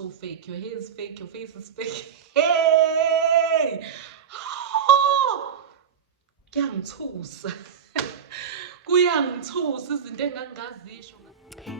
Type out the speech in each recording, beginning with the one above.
so fake. Your hair is fake, your face is fake. Hey! Oh! Kuyangithusa. Kuyangithusa izinto engangazisho.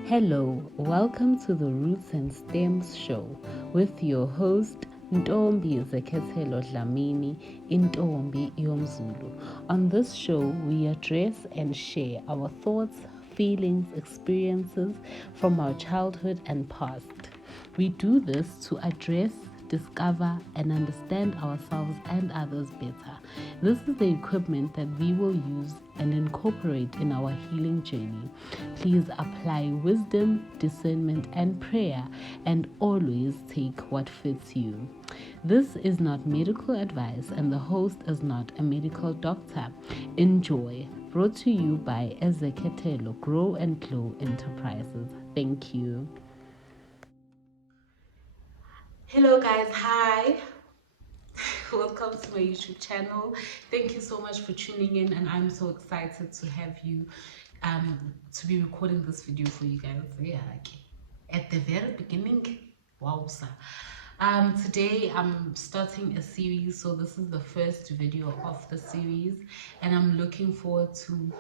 Hello, welcome to the Roots and Stems show with your host Ntombi Zekethelo Dlamini Intombi Yomzulu. On this show, we address and share our thoughts, feelings, experiences from our childhood and past. We do this to address, discover, and understand ourselves and others better. This is the equipment that we will use and incorporate in our healing journey. Please apply wisdom, discernment, and prayer, and always take what fits you. This is not medical advice, and the host is not a medical doctor. Enjoy. Brought to you by Ezeketelo Grow and Glow Enterprises. Thank you. Hello guys, hi. Welcome to my YouTube channel. Thank you so much for tuning in, and I'm so excited to have you to be recording this video for you guys. Yeah, okay. At the very beginning, wow, sir. Today I'm starting a series, so this is the first video of the series, and I'm looking forward to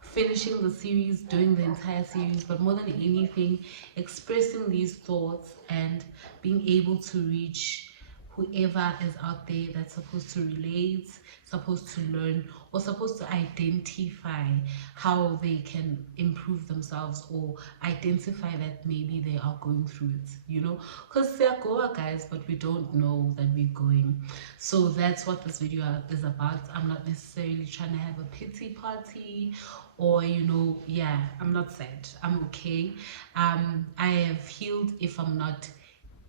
finishing the series, doing the entire series, but more than anything, expressing these thoughts and being able to reach whoever is out there that's supposed to relate, supposed to learn, or supposed to identify how they can improve themselves, or identify that maybe they are going through it, you know, because they're goa guys, but we don't know that we're going. So that's what this video is about. I'm not necessarily trying to have a pity party, or you know, yeah, I'm not sad, I'm okay. I have healed if I'm not,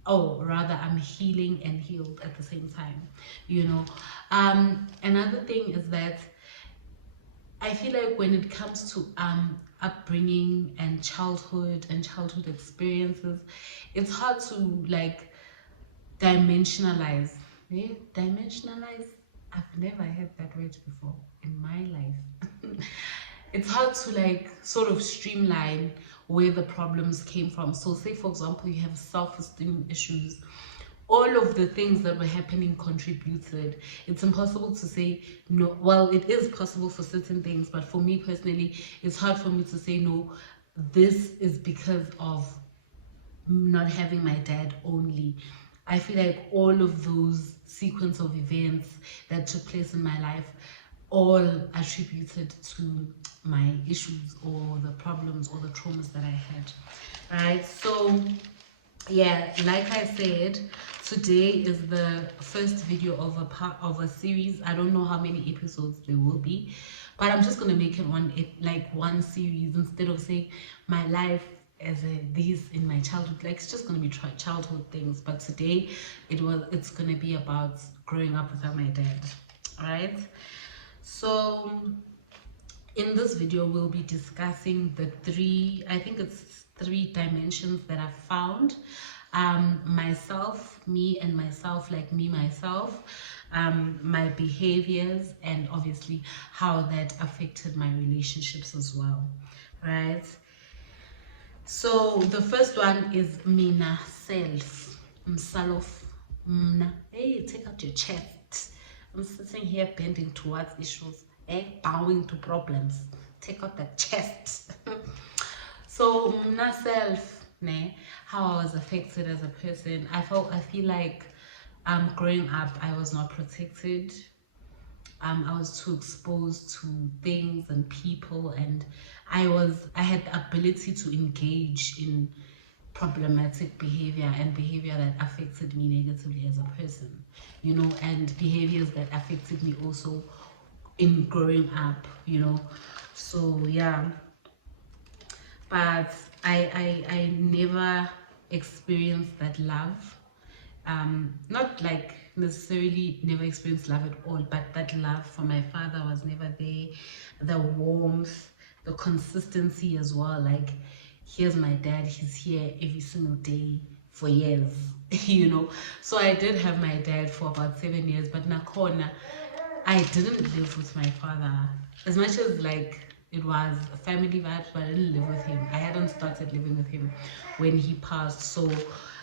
oh rather I'm healing and healed at the same time, you know. Another thing is that I feel like when it comes to upbringing and childhood experiences, it's hard to like dimensionalize. Yeah, dimensionalize, I've never heard that word before in my life. It's hard to like sort of streamline where the problems came from. So say for example you have self-esteem issues, all of the things that were happening contributed. It's impossible to say no. Well, it is possible for certain things, but for me personally, it's hard for me to say no, this is because of not having my dad only. I feel like all of those sequence of events that took place in my life all attributed to my issues or the problems or the traumas that I had, right? So yeah, like I said, today is the first video of a part of a series. I don't know how many episodes there will be, but I'm just gonna make it one series instead of saying my life as these in my childhood. Like it's just gonna be childhood things, but today it's gonna be about growing up without my dad. All right, so in this video we'll be discussing the three dimensions that I've found. Myself, me and myself, like me myself, my behaviors, and obviously how that affected my relationships as well, right? So the first one is mina self, msalof, mna. Hey, take out your chest. I'm sitting here bending towards issues, bowing to problems. Take out the chest. So mna self, ne, how I was affected as a person. I feel like growing up I was not protected. I was too exposed to things and people, and I had the ability to engage in problematic behavior and behavior that affected me negatively as a person, you know, and behaviors that affected me also in growing up, you know. So yeah, but I never experienced that love. Not like necessarily never experienced love at all, but that love for my father was never there. The warmth, the consistency as well. Like, here's my dad, he's here every single day for years, you know. So I did have my dad for about 7 years, but nakona, I didn't live with my father. As much as like it was family vibes, but I didn't live with him. I hadn't started living with him when he passed. So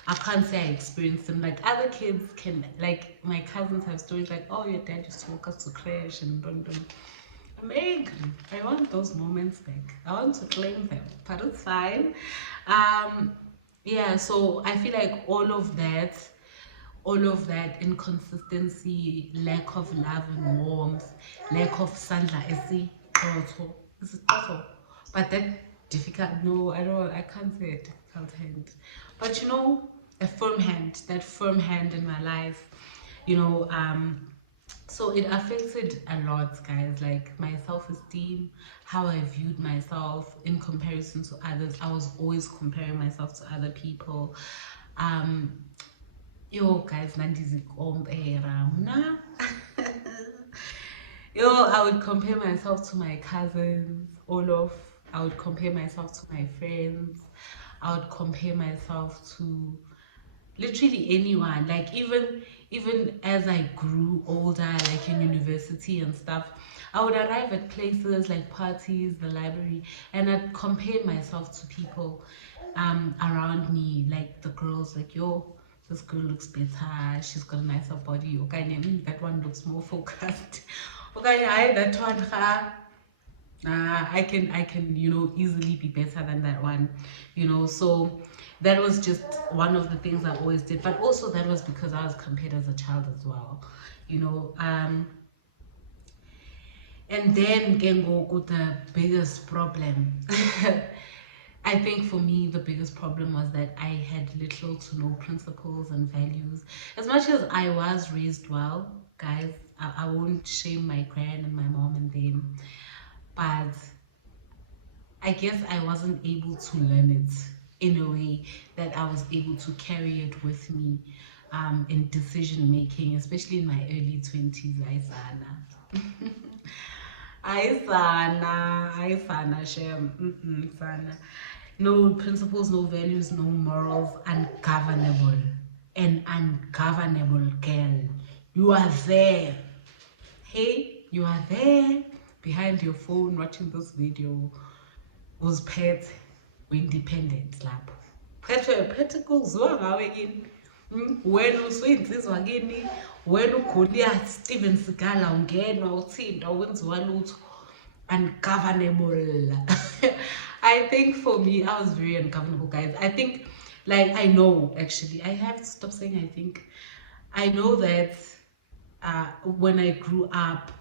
I can't say I experienced them. Like other kids can, like my cousins have stories like, oh, your dad used to walk us to crash and don't. I'm angry. I want those moments back. I want to claim them, but it's fine. Um, yeah, so I feel like all of that inconsistency, lack of love and warmth, lack of sandla is it but that difficult, no, I can't say a difficult hand, but you know, a firm hand, that firm hand in my life, you know. So it affected a lot, guys, like my self-esteem, how I viewed myself in comparison to others. I was always comparing myself to other people. um Yo, guys, nandizikompera mna. Yo, I would compare myself to my cousins, all of. I would compare myself to my friends. I would compare myself to literally anyone. Like even as I grew older, like in university and stuff, I would arrive at places like parties, the library, and I'd compare myself to people around me, like the girls, like, yo, this girl looks better, she's got a nicer body. Okay, that one looks more focused. Okay, that one, I can, easily be better than that one, so that was just one of the things I always did. But also that was because I was compared as a child as well, you know. And then can go with the biggest problem. I think for me the biggest problem was that I had little to no principles and values. As much as I was raised well, guys, I won't shame my grand and my mom and them, but I guess I wasn't able to learn it in a way that I was able to carry it with me in decision making, especially in my early 20s. Ayisana, Shem. Sana. No principles, no values, no morals, ungovernable. An ungovernable girl. You are there. Hey, you are there behind your phone watching this video. Uziphethe independent lapho. Phethe kuziwa ngawe yini? Wena usuyinsizwa kini, wena uGoliath Steven Sigala ungenwa uthindwa wenziwa lutho. Ungovernable. I think for me, I was very ungovernable, guys. I think, like, I know, actually, I have to stop saying I think. I know that when I grew up,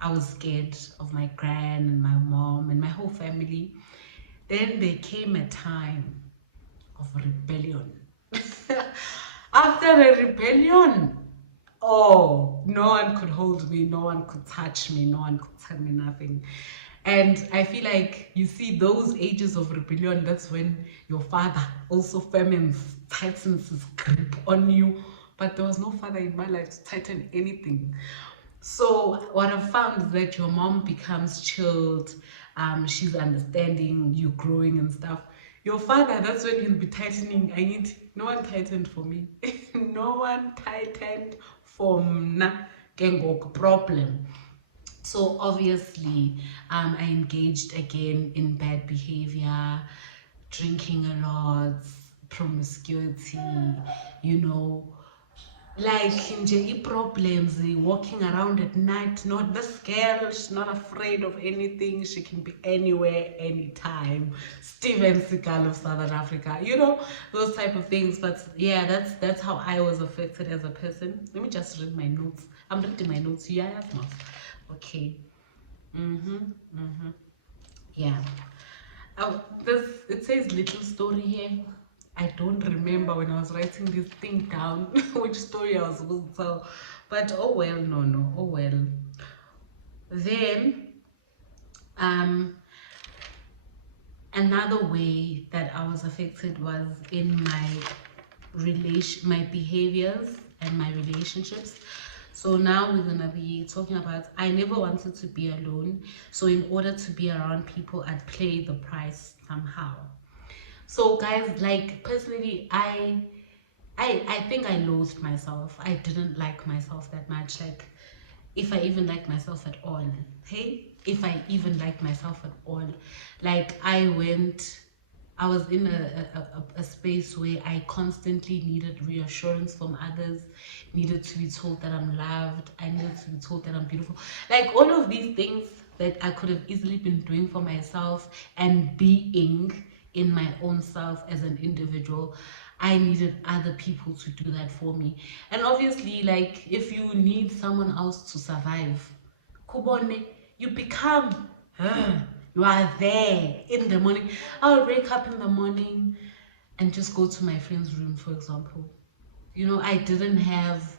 I was scared of my gran and my mom and my whole family. Then there came a time of rebellion. After the rebellion, oh, no one could hold me, no one could touch me, no one could tell me nothing. And I feel like, you see, those ages of rebellion, that's when your father also tightens his grip on you. But there was no father in my life to tighten anything. So what I've found is that your mom becomes chilled, she's understanding you growing and stuff. Your father, that's when he'll be tightening. No one tightened for me. No one tightened for mna kengok problem. So obviously, I engaged again in bad behavior, drinking a lot, promiscuity, you know, like nje problems, walking around at night. Not this girl, she's not afraid of anything, she can be anywhere anytime. Steven Seagal of Southern Africa, those type of things. But yeah, that's how I was affected as a person. Let me just read my notes. I'm reading my notes. Yeah, that's not okay. Yeah. Oh, it says little story here. I don't remember when I was writing this thing down which story I was supposed to tell. But oh well, no, oh well. Then um another way that I was affected was in my behaviors and my relationships. So now we're gonna be talking about, I never wanted to be alone. So in order to be around people, I'd pay the price somehow. So guys, like personally, I think I loathed myself. I didn't like myself that much. Like, if I even liked myself at all. Hey, if I even liked myself at all. Like, I went I was in a space where I constantly needed reassurance from others, needed to be told that I'm loved, I needed to be told that I'm beautiful. Like all of these things that I could have easily been doing for myself and being in my own self as an individual, I needed other people to do that for me. And obviously, like if you need someone else to survive, Kubone, you become, you are there in the morning. I would wake up in the morning and just go to my friend's room, for example. You know, I didn't have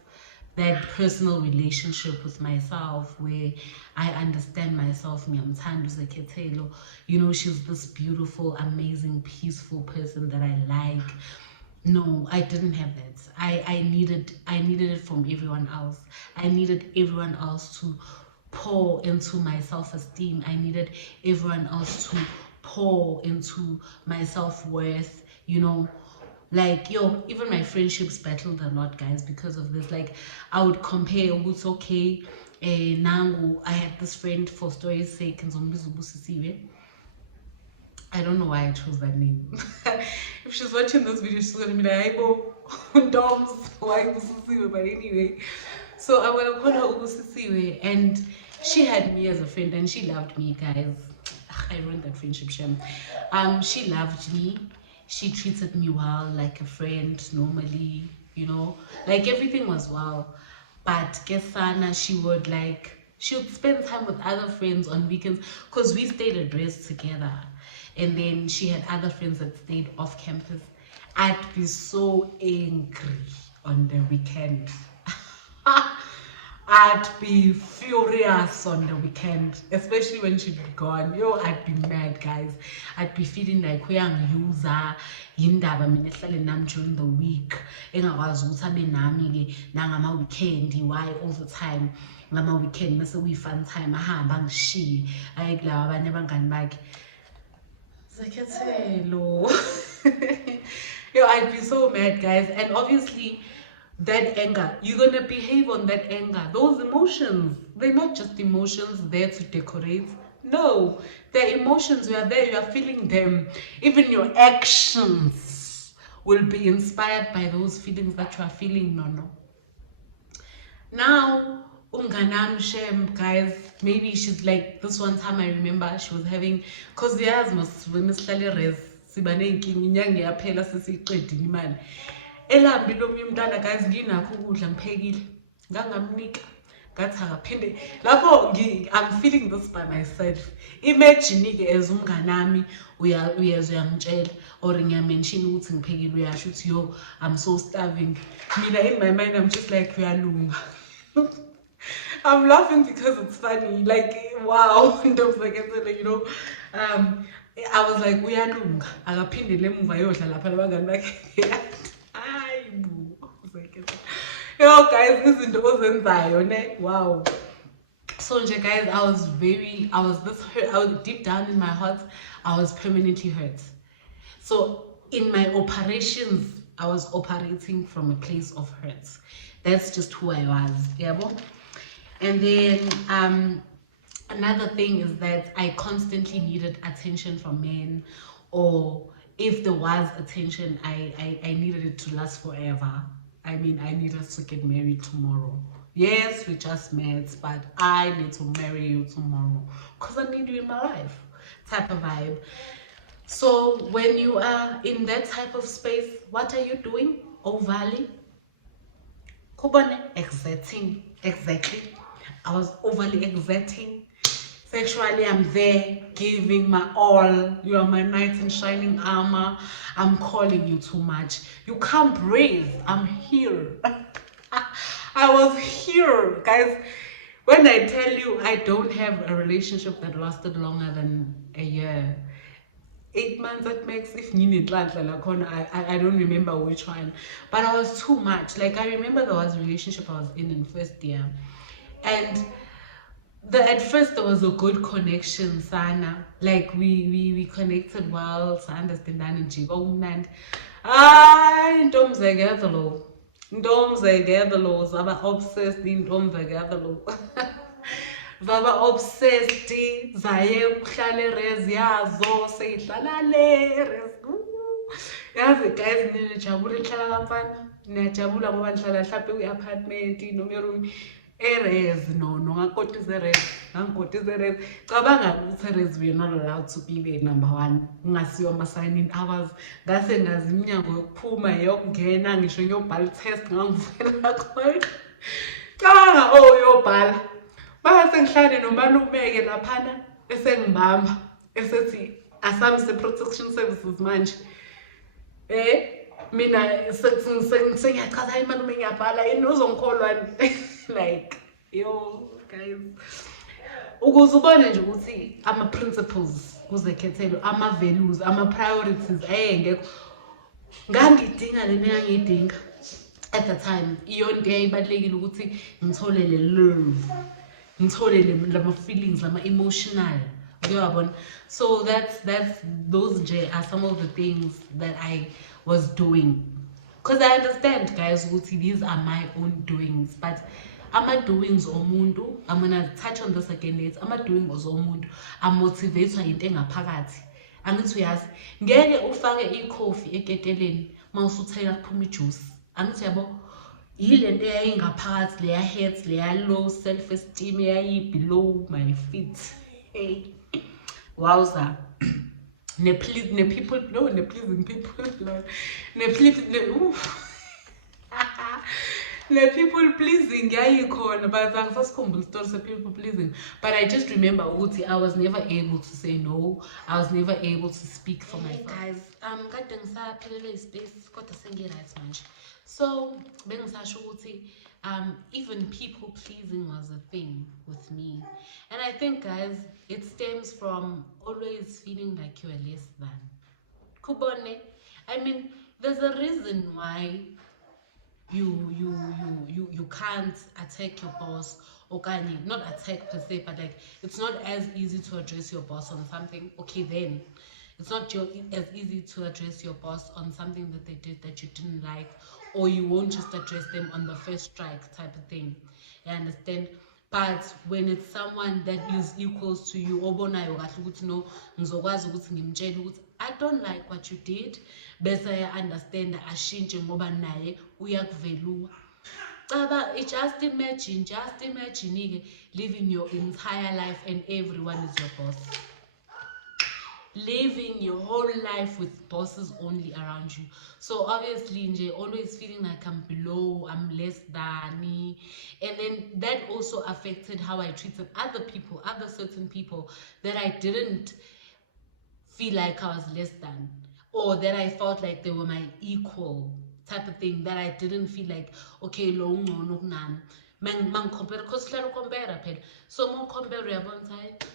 that personal relationship with myself where I understand myself. You know, she's this beautiful, amazing, peaceful person that I like. No, I didn't have that. I needed it from everyone else. I needed everyone else to pour into my self-esteem. I needed everyone else to pour into my self-worth, you know. Like, yo, even my friendships battled a lot, guys, because of this. Like, I would compare what's okay. Nangu, I had this friend, for story's sake, and I don't know why I chose that name. If she's watching this video, she's gonna be like, Doms, why Ubusisiwe? But anyway, so I'm gonna call her Ubusisiwe, and she had me as a friend, and she loved me, guys. I ruined that friendship, Shem. She loved me. She treated me well, like a friend, normally, you know, like everything was well. But Kesana, she would spend time with other friends on weekends because we stayed at rest together. And then she had other friends that stayed off campus. I'd be so angry on the weekend. I'd be furious on the weekend, especially when she'd be gone. Yo, I'd be mad, guys. I'd be feeling like user yindaba mina ehlale nami during the week. Engakwazi ukuthi abe nami ke nangama weekend. Why all the time? Ngama weekend mase we fun time ahamba ngishiye ayi kulaba abanye abangani bakhe. Zekethelo. Yo, I'd be so mad, guys. And obviously, that anger, you're gonna behave on that anger. Those emotions, they're not just emotions there to decorate. No, they're emotions. You are there, you are feeling them. Even your actions will be inspired by those feelings that you are feeling. No. Now, Unganam Shem, guys, maybe she's like, this one time I remember she was having, because the asthma, when Miss Res, Sibaneki, Nyangi, Apela, Sisi, Imani. Elambile omnye umntana, guys, nginakho ukudla ngiphekile ngangamnika ngathi akaphinde lapho I'm feeling this by myself. Imagine-ke as umnganami uyeza uyamtshela or ngiyamention ukuthi ngiphekile, uyasho ukuthi yo, I'm so starving. Mina in my mind I'm just like uyalunga. I'm laughing because it's funny, like wow. You know, I was like uyalunga akaphindele emuva yodla lapha nabangani bakhe. Yo, guys, izinto ozenzayo ne, wow. So guys, I was this hurt. I was deep down in my heart, I was permanently hurt. So in my operations, I was operating from a place of hurt. That's just who I was. Yeah. And then another thing is that I constantly needed attention from men, or if there was attention, I needed it to last forever. I mean, I needed to get married tomorrow. Yes, we just met, but I need to marry you tomorrow because I need you in my life, type of vibe. So when you are in that type of space, what are you doing? Overly exerting. Exactly. I was overly exerting. Sexually, I'm there, giving my all. You are my knight in shining armor. I'm calling you too much. You can't breathe. I'm here. I was here, guys. When I tell you I don't have a relationship that lasted longer than a year, 8 months that makes, if I don't remember which one, but I was too much. Like, I remember there was a relationship I was in first year, and at first there was a good connection, sana. Like we connected well, so understand and Ntomzekethelo zaba obsessed intomzekethelo. Zaba obsessed zaye kuhlala erezi yazo seyihlala le erezi. yazi guys niyajabula nihlala kamfana niyajabula ngoba nihlala mhlawumbe kwi-apartment noma iroom erez no ngakotiza erez ngangigotiza erez cabanga ukuthi erez we're not allowed to be there number one kungasiwa ama-sign-in hours ngase ngazi iminyango yokuphuma yokungena ngisho ngiyobhala i-test ngangivela khona cabanga uyobhala base ngihlale nomalume-ke laphana esengibamba esethi asami se-protection services manje mina sengiyachaza hayi malume ngiyabhala yini uzongikholwa like yo guys ukuze ubone nje ukuthi ama-principles kuzekhethelo ama-values ama-priorities ayengekho ngangidinga lento engangiyidinga at the time iyonto eyayibalulekile ukuthi ngithole le love ngithole lama-feelings lama-emotional uyabona so that's those nje are some of the things that I was doing because I understand guys ukuthi these are my own doings but ama-doings omuntu I'm gonna touch on this again later ama-doings omuntu amotivathwa into engaphakathi angithi uyazi ngeke ufake ikhofi eketeleni uma usuthela kuphuma ijuice angithi yabo yile nto eyayingaphakathi leya health leya low self esteem eyayi-below my feet hey wowza ne-pleasing people ne-people pleasing yayikhona but angisasikhumbula isitori se-people pleasing but I just remember ukuthi I was never able to say no I was never able to speak for myself guys kade ngisaphelele ispace kodwa sengi-right manje so bengisasho ukuthi even people pleasing was a thing with me and I think guys it stems from always feeling like you are less than kubone I mean there's a reason why you can't attack your boss or can you not attack per se but like it's not as easy to address your boss on something okay then it's not as easy to address your boss on something that they did that you didn't like or you won't just address them on the first strike type of thing you understand but when it's someone that is equals to you obonayo kahle ukuthi no ngizokwazi ukuthi ngimtshele ukuthi I don't like what you did bese understand ashintshe ngoba naye uyakuvelua caba just imagine ke living your entire life and everyone is your boss living your whole life with bosses only around you so obviously nje always feeling like I'm below I'm less than and then that also affected how I treated other people other certain people that I didn't feel like I was less than or that I felt like they were my equal type of thing that I didn't feel like okay lo ungcono kunami mangicompare because hlala ucompare phela so uma ucompare uyabona ukuthi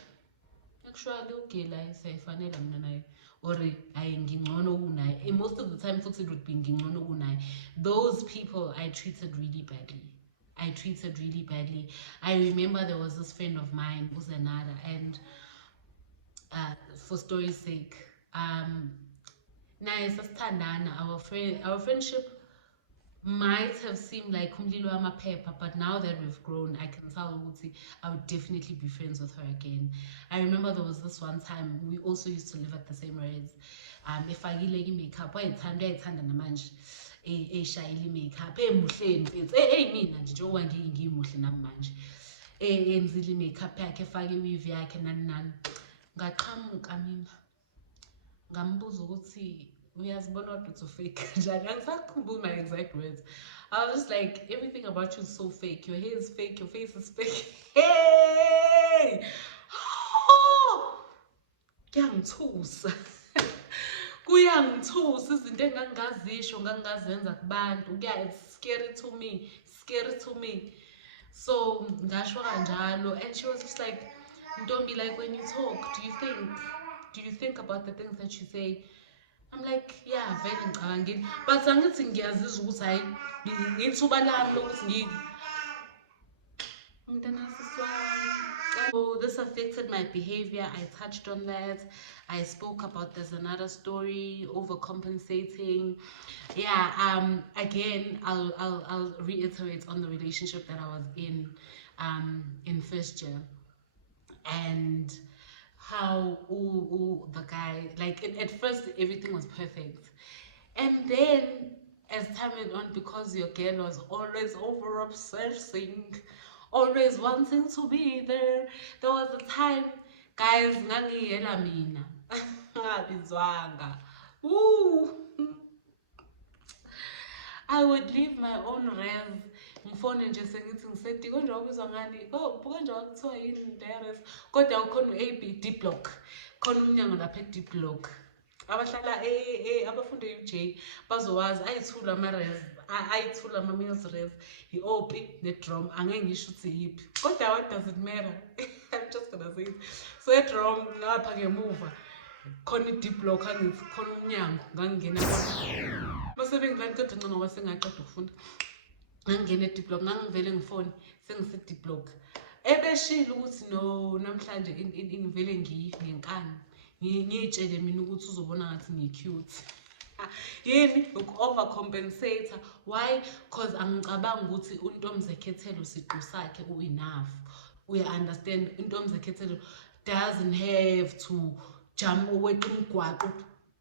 actually ugela siyayifanela mina naye or hayi ngingcono kunaye and most of the time futhi it would be ngingcono kunaye those people I treated really badly I remember there was this friend of mine uzenada and for story's sake naye sasithandana our friendship might have seemed like umlilo wamaphepha but now that we've grown I can tell ukuthi I would definitely be friends with her again I remember there was this one time we also used to live at the same res efakile i-makeup uyayithanda namanje eshayile i-makeup emuhleni mfethu mina nje njengoba ngiyimuhle nami manje enzile i-makeup yakhe efake i-weave yakhe nani ngaqhamuka mina ngambuza ukuthi uyazibona kodwa uthi fake njani angisakhumbuli my exact words I was just like everything about you is so fake your hair is fake your face is fake hey kuyangithusa kuyangithusa izinto engangingazisho ngangingazenza kubantu it's scary to me so ngasho kanjalo and she was just like Ntombi, like when you talk do you think about the things that you say I'm like yeah vele ngicabangile but angithi ngiyazizwa ukuthi hayi ngithuba lami lokuthi so this affected my behavior I touched on that I spoke about there's another story overcompensating yeah again I'll reiterate on the relationship that I was in first year and how the guy, like at first everything was perfect, and then as time went on, because your girl was always over obsessing, always wanting to be there, there was a time, guys, ngangiyela mina ngabizwanga. Woo! I would leave my own res. Ngifone nje sengithi ngisedi konje wabizwa ngani? Oh, buka nje wakuthiwa yini le res. Kodwa ukhona u-A B D block. Khona umnyango lapha e-D block. Abahlala abafunde e-UJ bazowazi ayithula ama-res, ayithula ama-meals res, i-OP ne-drom. Angeke ngisho ukuthi yiphi. Kodwa what does it matter? I'm just gonna say it. So e-drom ngapha ngemuva khona i-D block, angithi khona umnyango ngangingena mase bengilani kodwa nca ngoba sengaqeda ukufunda ngangingena e-D block, ngangivele ngifone sengise-D block, ebeshile ukuthi no namhlanje ngivele ngenkani ngiyitshele mina ukuthi uzobona ngathi ngiyi-cute. Yini uku-overcompensate. Why? Cause angicabangi ukuthi untomzekhethelo siqu sakhe u-enough. Uya-understand, untomzekhethelo doesn't have to jump weqa imigwaqo,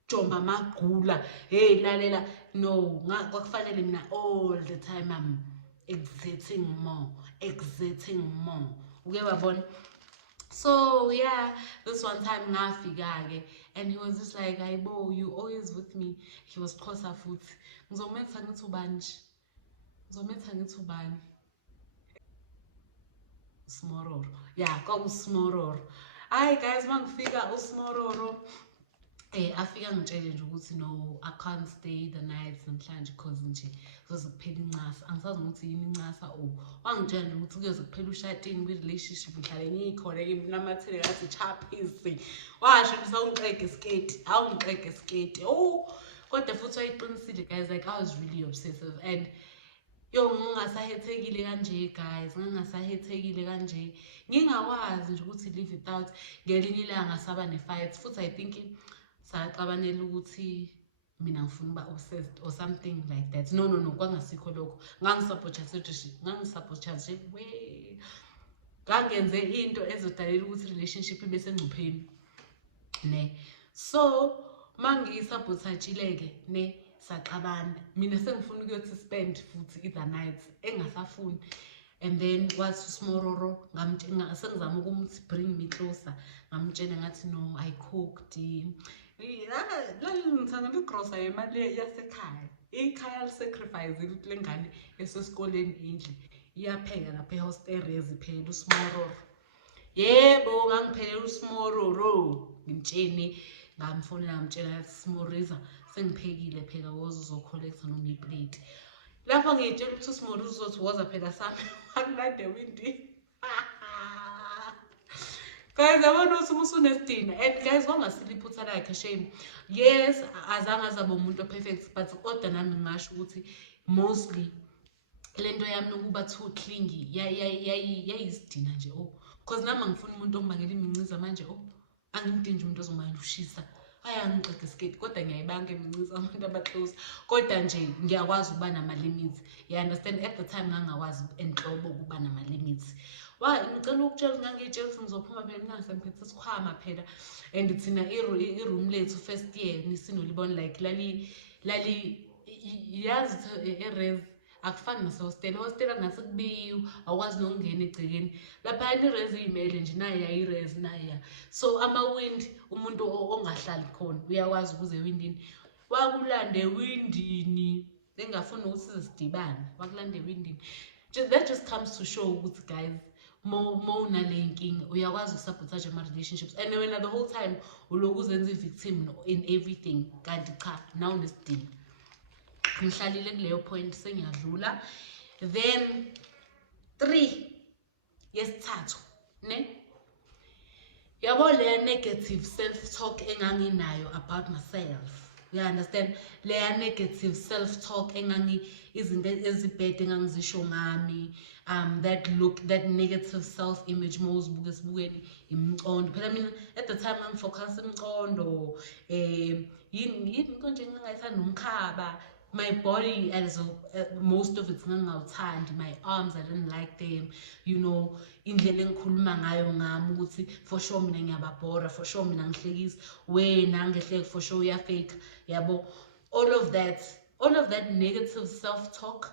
jomba amagqula, hey lalela, no. Kwakufanele mina all the time I'm exerting more, exerting more. Uke wabona? So yeah, this one time ngafika-ke, and he was just like, Hayibo, you always with me. He was Xhosa futhi. Ngizometha ngithi ubani nje? Ngizometha ngithi ubani? Smororo. Yeah, kwakuSmororo. Hayi guys, mangifika uSmororo, afika ngitshele nje ukuthi no, I can't stay the night namhlanje cause nje kuzoze kuphela incasa. Angisazi ukuthi yini incasa. Wangitshela nje ukuthi kuyoze kuphela ushatini kwi-relationship, ngihlale ngikhona nginamathele ngathi chaphisi. Washo nje sawungiqeke isketi, awungiqeke isketi. Kodwa futhi wayiqinisile guys, like I was really obsessive, and yo ngingasahethekile kanje guys, ngingasahethekile kanje, ngingakwazi nje ukuthi live without. Ngelinye ilanga saba ne-fight futhi I think saxabanela ukuthi mina ngifuna uba obsessed or something like that. No, kwangasikho lokho. Ngangisabotage we, ngangenze into ezodalela ukuthi relationship ibe sengcupheni ne. So mangiyisabothajile-ke ne, saxabana. Mina sengifuna ukuyothi spend futhi either night engasafuni, and then kwathi uSmororo sengizama ukumthi bring me closer, ngamtshela ngathi no, I cooked. Ngithanda igrosa yemali yasekhaya. Ikhaya lisacrifice ukuthi lengane esesikoleni indle iyapheka lapha ehostelezi phela uSmororo. Yebo, ngangiphelela uSmororo. Ngimtsheni, ngamfonela ngamtshela ngathi Smoriza, sengiphekile phela, woza uzokholektha noma iplate. Lapho ngiyitshela ukuthi uSmoriza uzothi woza phela sami akulande windi. Guys, yabona ukuthi uma usunesidina, and guys kwangasile iphutha lakhe, shame. Yes, azange azabe umuntu o-perfect, but kodwa nami ngingasho ukuthi mostly lento yami nokuba too clingy yayisidina nje. Cause nami angifuni umuntu ongibangela iminciza manje. Angimdingi nje umuntu ozongibangela ushisa. Angiqede isketi, kodwa ngiyayibanga iminciza abantu abaclose, kodwa nje ngiyakwazi ukuba nama-limits. You understand? At the time ngangakwazi enhlobo ukuba nama-limits. Ngicela ukutshela, ngangiyitshela ukuthi ngizophuma phela mina sengiphethe isikhwama phela, and thina i-room lethu first year nisinolibona like lali yazi e-res akufani nasehostela. Ehostela ngathi kubiyiwe, awukwazi nokungena egcekeni. Laphayana i-res iy'mele nje, nayiya i-res nayiya. So ama-wind, umuntu ongahlali khona uyakwazi ukuze ewindini. Wakulande ewindini, engafuni ukuthi sisidibane, wakulande ewindini. That just comes to show ukuthi guys, mo unale inkinga uyakwazi ukusabotage ama-relationships, and wena the whole time uloku uzenza i-victim in everything, kanti cha, naw unesidingo. Ngihlalile kuleyo point, sengiyadlula. Then 3 yesithathu ne, yabo leya negative self-talk enganginayo about myself. You understand? Leya negative self-talk izinto ezibhede engangizisho ngami, that negative self-image mawuzibuka esibukweni, imcondo. Phela mina at the time ngangifocus imcondo, yini konje ngingayithanda nomkhaba. my body, as most of it's ngangawuthandi. My arms, I didn't like them, you know, indlela engikhuluma ngayo ngami ukuthi for sure mina ngiyababhora, for sure mina ngihlekisa, wena ngehleki for sure uyafake, yabo. All of that negative self-talk,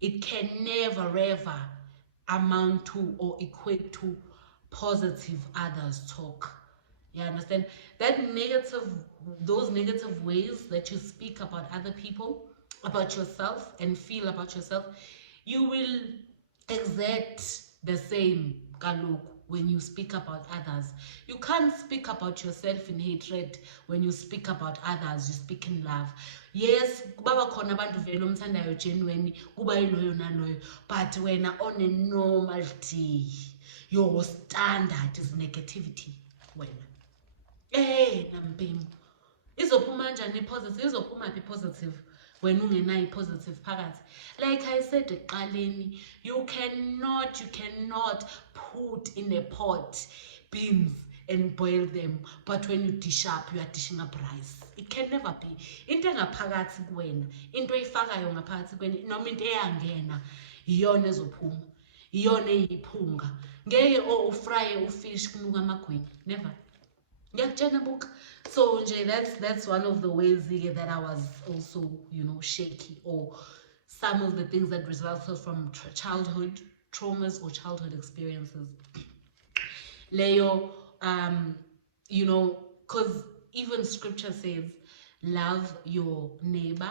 it can never ever amount to or equate to positive others talk. You understand? Those negative ways that you speak about other people, about yourself, and feel about yourself, you will exact the same kaloku when you speak about others. You can't speak about yourself in hatred. When you speak about others, you speak in love. Yes, baba khona abantu vele omthandayo genuine, kuba yiloyo naloyo, but wena on a normal day, your standard is negativity. Wena nampimo izophuma kanjani i-positive? Izophuma phi i-positive wena ungenayo i-positive phakathi? Like I said ekuqaleni, you cannot put in a pot beans and boil them, but when you dish up, you are dishing up rice. It can never be. Into engaphakathi kuwena, into oyifakayo ngaphakathi kuwena, noma into eyangena, iyona ezophuma, iyona eyiphunga. Ngeke ufrye ufish kunuka amagwinya, never. So that's one of the ways that I was also, shaky, or some of the things that resulted from childhood traumas or childhood experiences. Leo, because even scripture says, love your neighbor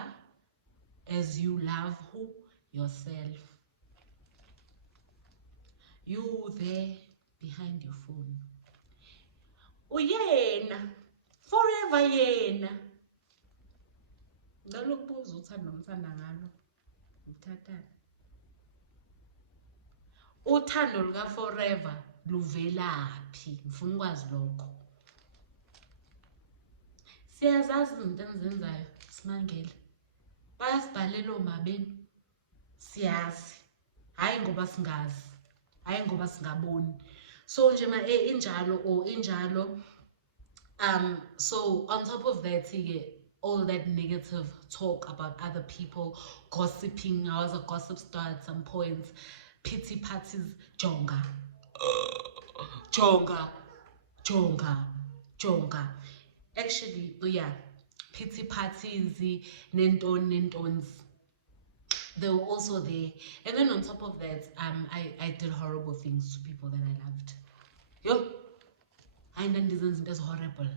as you love who? Yourself. You there behind your phone. Uyena forever yena ngalokubuza uthando nomthanda ngalo uthathana. Uthando luka forever luvelaphi? Ngifuna ukwazi lokho. Siyazazi izinto enzenzayo simangele, bayasibhalela omabeni, siyazi, hayi ngoba singazi, hayi ngoba singaboni. So nje injalo. So on top of that, all that negative talk about other people, gossiping. I was a gossip star at some points. Pity parties, jonga. Actually, yeah, pity parties, nentons. They were also there. And then on top of that, I did horrible things to people that I loved. Yo, I done these things that's horrible.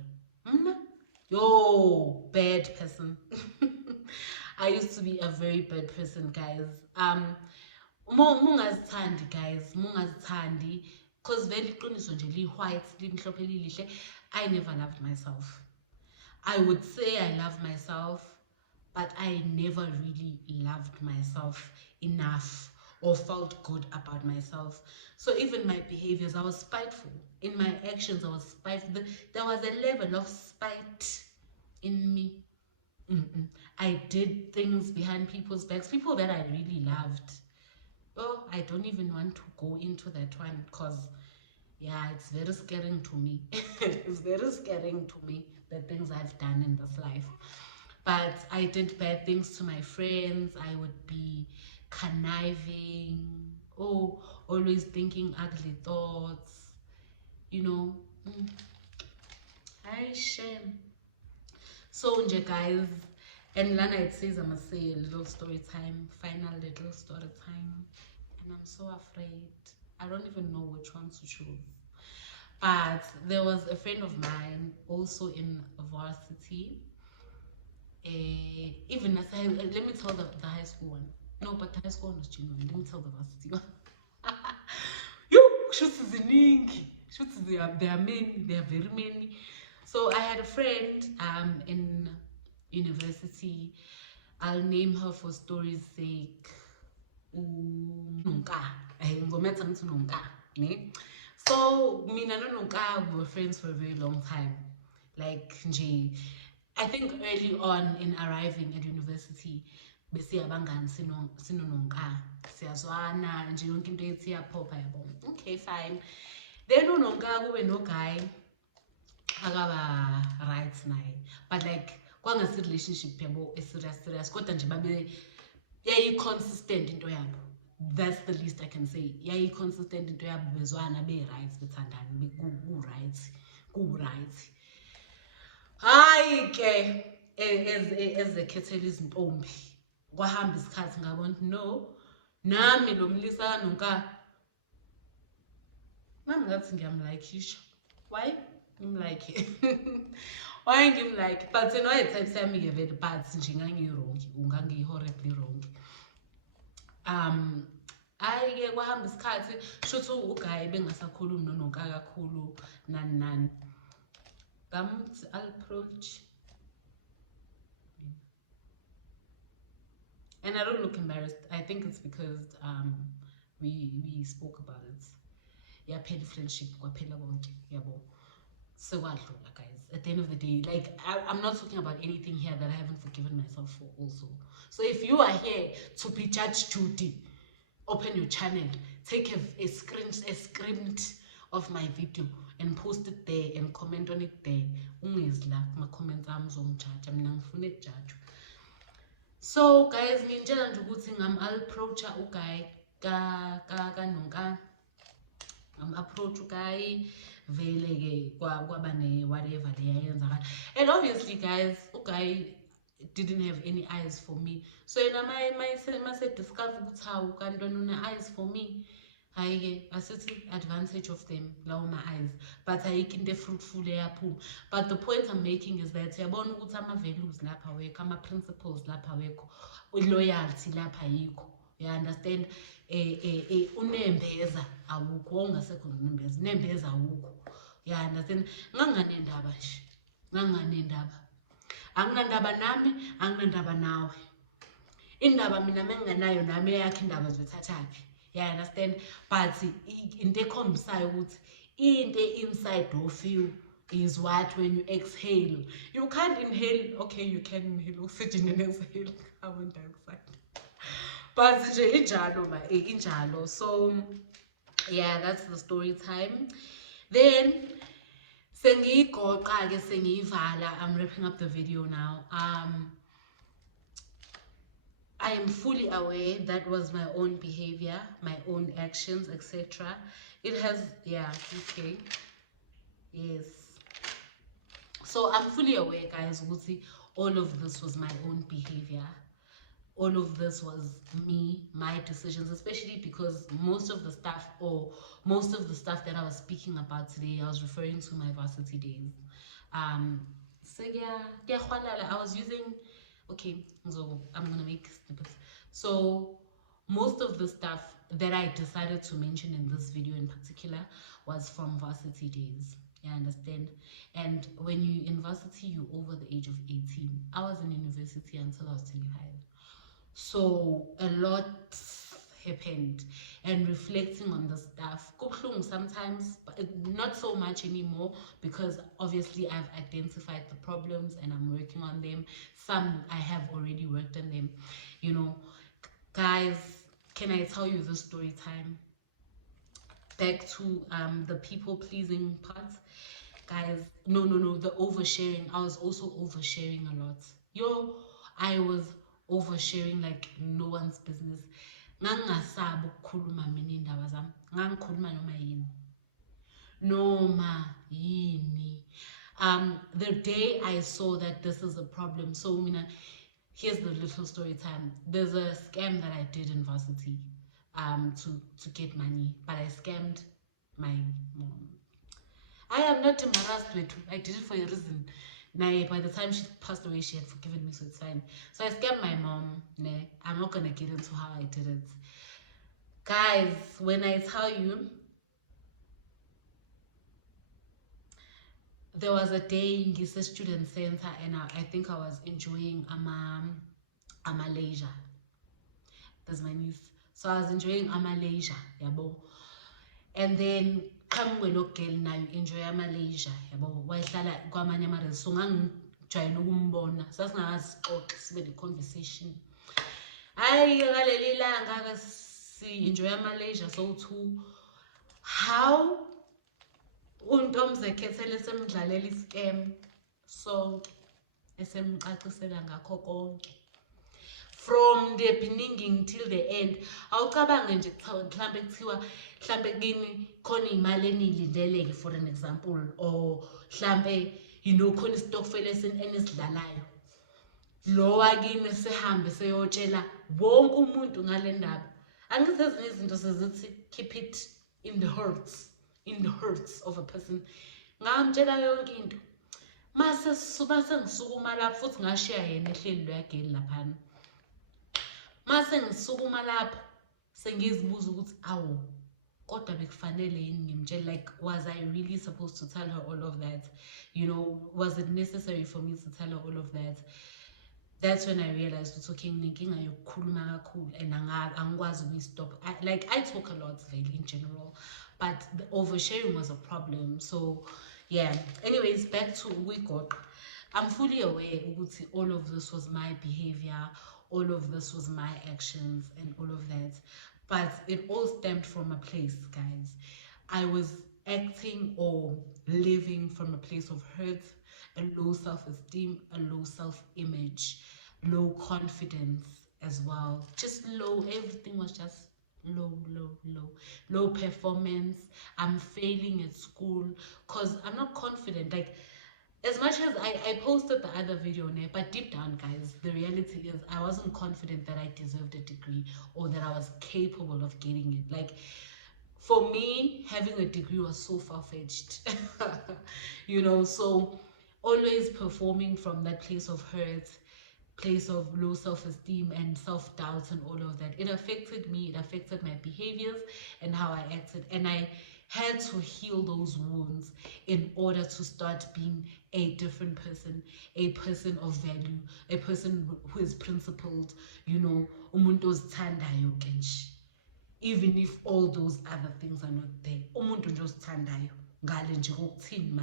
Yo, bad person. I used to be a very bad person, guys. Mungazithandi, guys, mungazithandi, because very iqiniso nje li-white limhlophe lilihle. I never loved myself. I would say I love myself, but I never really loved myself enough or felt good about myself. So even my behaviors, I was spiteful. In my actions, I was spiteful. There was a level of spite in me. I did things behind people's backs, people that I really loved. Oh, I don't even want to go into that one, because yeah, it's very scaring to me. It's very scaring to me, the things I've done in this life. But I did bad things to my friends. I would be conniving, always thinking ugly thoughts, I shame. So nje guys, and Lana, it says I must say a little story time, final little story time, and I'm so afraid. I don't even know which one to choose. But there was a friend of mine also in varsity. Even as let me tell the high school one. No, but the high school one was genuine. Let me tell the varsity one. Shoots there are many, there are very many. So I had a friend in university. I'll name her for story's sake. So mina no we were friends for a very long time. Like I think early on in arriving at university, besiyabangani sinononka, siyazwana nje yonke into yethu iyaphopha yabo. Okay, fine. Then unonka kube no guy akaba right naye, but like kwangasi relationship yabo serious kodwa nje babe yayi-consistent into yabo. That's the least I can say. Yayi-consistent into yabo, bezwana be-right, bethandana, ku-right, ku-right. Hayi ke ezekhethela izintombi kwahamba isikhathi ngabona ukuthi no, nami lo mlisa kanonka nami ngathi ngiyamlikisha. Why ngimlike? Why ngimlike? But no types yami-ke vele, but nje ngangi-wrong, ngangi-horribly wrong. Hayi-ke kwahamba isikhathi shuthi uGayi bengasakhulumi nononka kakhulu nani. Ngamuthi I'll-approach. And I don't look embarrassed. I think it's because we spoke about it. Yaphela friendship, kwaphela konke, yabo. Sekwadlula, guys. At the end of the day, like I'm not talking about anything here that I haven't forgiven myself for also. So if you are here to be Judge Judy, open your channel, take a screen of my video and post it there and comment on it there. Ungizla my comments amzongijudge. Mina ngifuna ukujudge. So guys, ngintshela nje ukuthi ngam-approacha uGayi kanonka. Approach uGayi vele ke kwaba ne whatever le yayenzakala. And obviously guys, uGayi didn't have any eyes for me. So yena mase discover ukuthi hawu kantwana una eyes for me. Hayi ke asithi advantage of them lawo ma eyes, but ayikho into fruitful eyaphuma. But the point I'm making is that yabona ukuthi ama values lapha wekho, ama principles lapha wekho, loyalty lapha yikho. You understand? Unembeza awukho, ongasekho nembeza awukho. You understand? Nganganendaba nje. Nganganendaba. Anginandaba nami, anginandaba nawe. Indaba mina menginayo nami yakhe indaba zothathaphi. You understand? But into ekhombisayo ukuthi into inside of you is what when you exhale. You can't inhale. Okay, you can inhale oxygen and exhale carbon dioxide. But injalo. So yeah, that's the story time. Then sengiyigoqa-ke sengiyivala. I'm wrapping up the video now. I am fully aware that was my own behavior, my own actions, etc. It has, yeah, okay, yes. So I'm fully aware, guys, all of this was my own behavior. All of this was me, my decisions, especially because most of the stuff that I was speaking about today, I was referring to my varsity days. So yeah, I was using, okay, so I'm gonna make snippets. So most of the stuff that I decided to mention in this video in particular was from varsity days. You understand? And when you in varsity, you over the age of 18. I was in university until I was 25. So a lot happened, and reflecting on the stuff sometimes, but not so much anymore, because obviously I've identified the problems and I'm working on them. Some I have already worked on them, you know. Guys, can I tell you the story time? Back to the people pleasing part. Guys, no, the oversharing. I was also oversharing a lot. I was oversharing like no one's business. Ngangingasabi ukukhuluma mina indaba zami. Ngangikhuluma noma yini. The day I saw that this is a problem, so mina, here's the little story time. There's a scam that I did in varsity to get money, but I scammed my mom. I am not embarrassed with it. I did it for a reason. By the time she passed away, she had forgiven me, so it's fine. So I scammed my mom. I'm not gonna get into how I did it. Guys, when I tell you, there was a day in Gisa Student Center, and I think I was enjoying Malaysia. That's my niece. So I was enjoying Malaysia, yabo. And then come when girl now enjoy Malaysia, yabo. Wayihlala kwamanye ama so ngangijwayele ukumbona. Sasingazixoxa sibe the conversation. Hayi ngaleli langa ke si enjoy Malaysia, so too how untombi zekhethele semidlalela iscam sonke esemcacisela ngakho konke from the beginning till the end. Awucabange nje mhlambe kuthiwa mhlambe kini khona imali eniyilindele for an example, or mhlambe khona istokfela enisidlalayo, lo wakini sihambe seyotshela wonke umuntu ngale ndaba. Angithi ezinye izinto sezithi keep it in the hearts of a person. Ngamtshela yonke into mase ngisukuma lapho, futhi ngashiya yena ehleli lo yageli laphana. Mase ngisukuma lapho sengizibuza ukuthi awu kodwa bekufanele yini ngimtshele, like was I really supposed to tell her all of that? Was it necessary for me to tell her all of that? That's when I realized ukuthi okay nginenkinga yokukhuluma kakhulu and angikwazi ukuyistop. I talk a lot really in general, but the oversharing was a problem. So yeah, anyways, back to ukuygoqa. I'm fully aware ukuthi all of this was my behavior, all of this was my actions and all of that, but it all stemmed from a place, guys. I was acting or living from a place of hurt, a low self-esteem, a low self-image, low confidence as well. Just low, everything was just low performance. I'm failing at school because I'm not confident. Like, as much as I posted the other video, but deep down, guys, the reality is I wasn't confident that I deserved a degree or that I was capable of getting it. Like, for me, having a degree was so far-fetched. So always performing from that place of hurt, place of low self-esteem and self-doubt and all of that. It affected me, it affected my behaviors and how I acted. And I had to heal those wounds in order to start being a different person, a person of value, a person who is principled, umuntu ozithandayo kenshi. Even if all those other things are not there, umuntu nje ozithandayo ngale nje kokuthini ma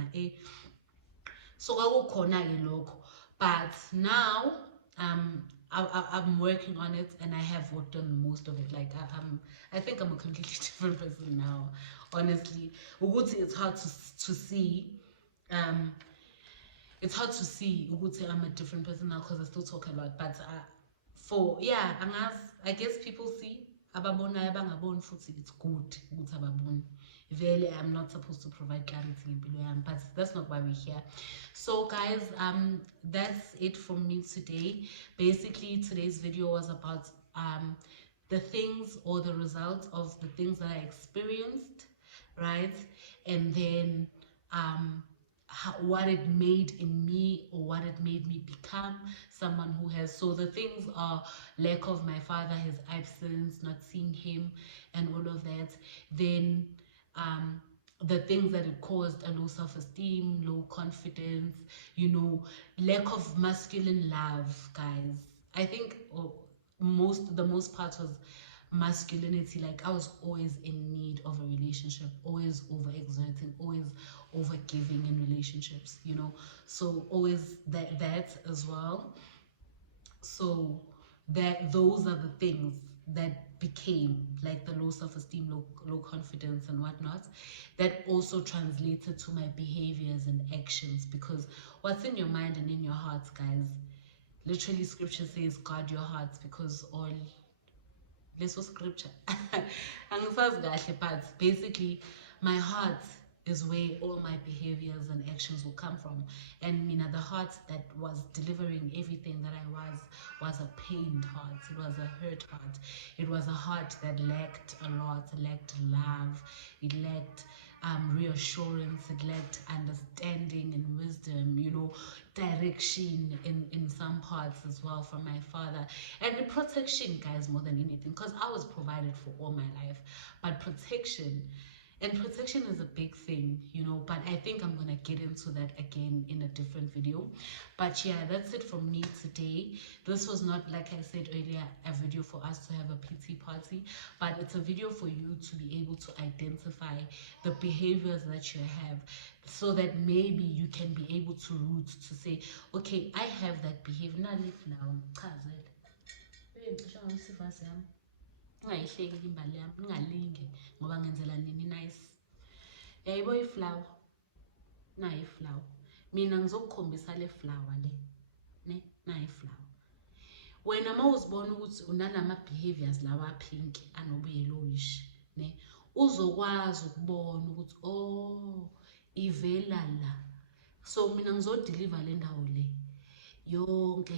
so kwakukhona-ke lokho. But now I'm working on it and I have worked on most of it. Like I think I'm a completely different person now, honestly. It's hard to see. It's hard to see ukuthi I'm a different person now because I still talk a lot. But I guess people see ababonayo abangaboni futhi it's good ukuthi ababoni. Really, I'm not supposed to provide clarity below, but that's not why we're here. So guys, that's it from me today. Basically, today's video was about the things or the results of the things that I experienced, right? And then what it made in me, or what it made me become someone who has. So the things are lack of my father, his absence, not seeing him and all of that. Then the things that it caused: a low self-esteem, low confidence, lack of masculine love, guys. I think the most part was masculinity. Like, I was always in need of a relationship, always overexerting, always overgiving in relationships, so always that as well. So those are the things that became like the low self-esteem, low confidence and whatnot, that also translated to my behaviors and actions. Because what's in your mind and in your heart, guys, literally scripture says guard your hearts, because all leso scripture angisazi kahle, but basically my heart is where all my behaviors and actions will come from. And the heart that was delivering everything that I was a pained heart. It was a hurt heart. It was a heart that lacked a lot. It lacked love. It lacked reassurance. It lacked understanding and wisdom, direction in some parts as well from my father. And the protection, guys, more than anything, because I was provided for all my life. But protection is a big thing, but I think I'm gonna get into that again in a different video. But yeah, that's it from me today. This was not, like I said earlier, a video for us to have a pity party, but it's a video for you to be able to identify the behaviors that you have, so that maybe you can be able to root to say, okay, I have that behavior. Now live now. Ungayihleki imbali yami, ungalinge ngoba ngenzela nini nice. Yayibo iflower, nayi iflower. Mina ngizokukhombisa le flower le. nayi flower. Wena mawuzibona ukuthi unalama behaviors lawa pink anobu yellowish ne, uzokwazi ukubona ukuthi oh ivela la. So mina ngizodeliver le ndawo le yonke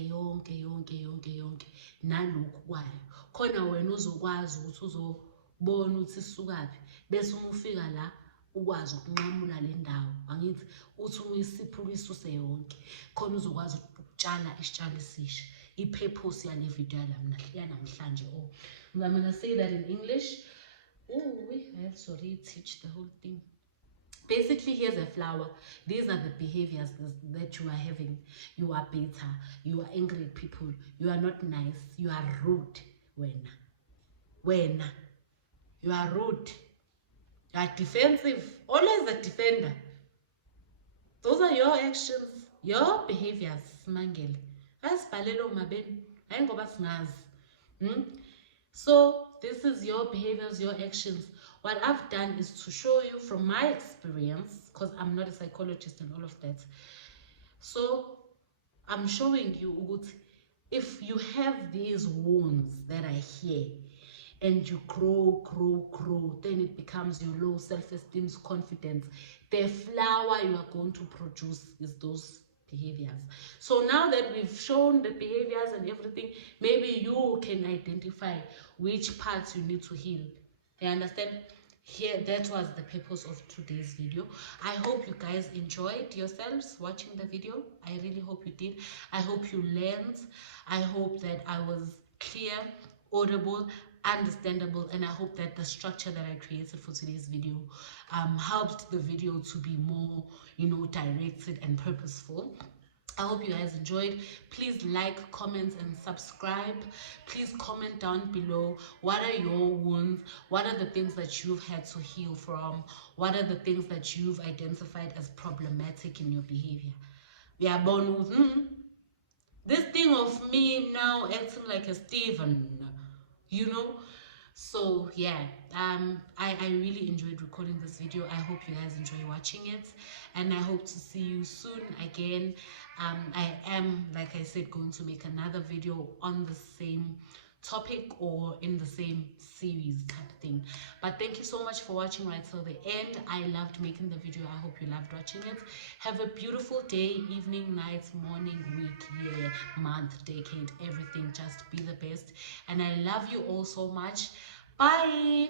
nalokhu kwayo, khona wena uzokwazi ukuthi uzobona ukuthi isukaphi, bese uma ufika la ukwazi ukunqamula le ndawo, angithi uthi uma isiphula isuse yonke, khona uzokwazi ukutshala isitshalo esisha. I-purpose yale video yanamhlanje. Oh, I'm gonna say that in English. Oh, I have to reteach the whole thing. Basically, here's a flower. These are the behaviors that you are having. You are bitter, you are angry at people, you are not nice, you are rude. When you are rude, you are defensive, always a defender. Those are your actions, your behaviors, mangele. Asibhalele omabeni, hayi ngoba singazi. So this is your behaviors, your actions. What I've done is to show you from my experience, because I'm not a psychologist and all of that. So I'm showing you ukuthi if you have these wounds that are here and you grow, then it becomes your low self-esteem, confidence. The flower you are going to produce is those behaviors. So now that we've shown the behaviors and everything, maybe you can identify which parts you need to heal. You understand? Here, that was the purpose of today's video. I hope you guys enjoyed yourselves watching the video. I really hope you did. I hope you learned. I hope that I was clear, audible, understandable, and I hope that the structure that I created for today's video helped the video to be more, directed and purposeful. I hope you guys enjoyed. Please like, comment, and subscribe. Please comment down below. What are your wounds? What are the things that you've had to heal from? What are the things that you've identified as problematic in your behavior? We are born with this thing of me now acting like a Steven, So yeah, I really enjoyed recording this video. I hope you guys enjoy watching it, and I hope to see you soon again. I am, like I said, going to make another video on the same topic or in the same series type thing. But thank you so much for watching right till the end. I loved making the video. I hope you loved watching it. Have a beautiful day, evening, night, morning, week, year, month, decade, everything. Just be the best, and I love you all so much. Bye.